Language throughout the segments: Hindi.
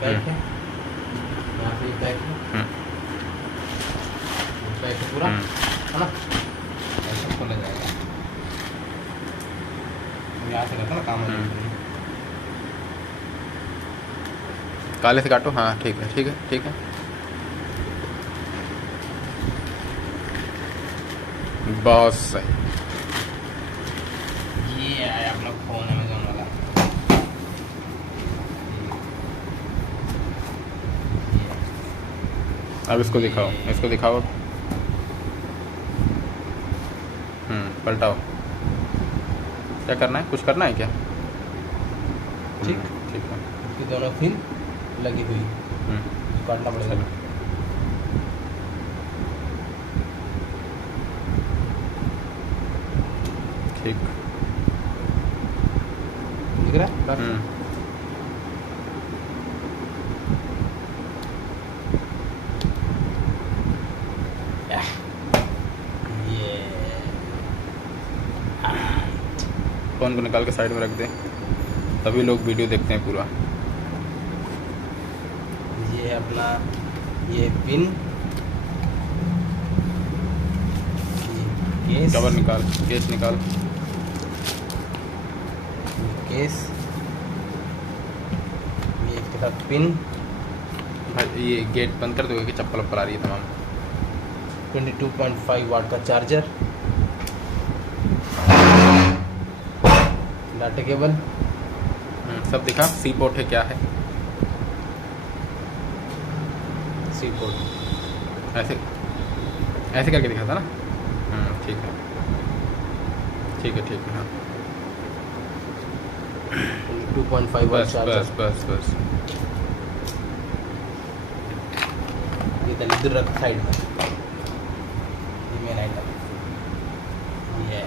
बैक है, यहाँ पे बैक है, बैक है पूरा, है ना, ऐसा खोला जाएगा। यहाँ से रहता ना काम काले से काटो। हाँ ठीक है, ठीक है, ठीक है। बहुत सही। ये आया अपना फोन अमेज़न वाला। अब इसको दिखाओ, इसको दिखाओ। पलटाओ। क्या करना है, कुछ करना है क्या? ठीक, ठीक है। इसकी दोनों फिन लगी हुई, काटना पड़ेगा। ठीक, दिख रहा है? ये फ़ोन को निकाल के साइड में रख दे, तभी लोग वीडियो देखते हैं पूरा। ये है अपना ये पिन, ये केस, कवर निकाल, केस निकाल। केस, ये इसके साथ पिन। भाई ये गेट बंद कर दोगे कि चप्पल वप्पल आ रही है तमाम। 22.5 वाट का चार्जर, डाटा केबल, सब दिखा। सी पोर्ट है, क्या है? सी पोर्ट, ऐसे ऐसे करके दिखा था ना। ठीक है, ठीक है, ठीक है। हाँ 2.5 वाट बस चार्जर। बस बस बस। ये इधर रख साइड में, ये मेन आइटम, ये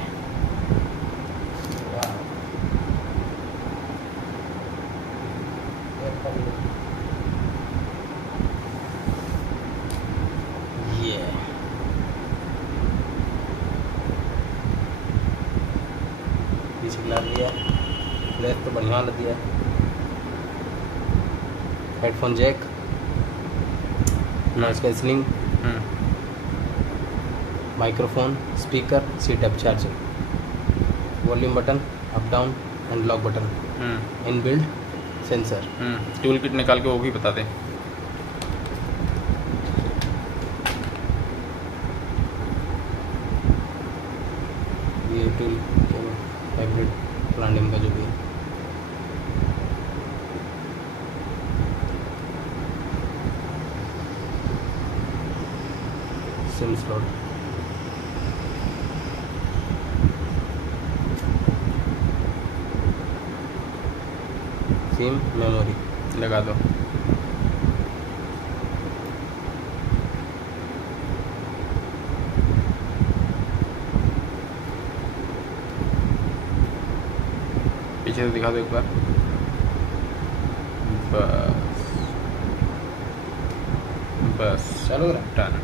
ये पीछे ला दिया, फ्लैश तो बढ़िया लग दिया। Headphone jack, noise cancelling, microphone, speaker, C type charging, volume button, up down and lock button, inbuilt sensor. Tool kit निकाल के वो भी बता दें। ये टूल हाइब्रिड प्लानिंग का जो भी है, सिम स्लॉट, सिम मेमोरी लगा दो। पीछे से दिखा दो एक बार। बस बस, चालू करा। डन।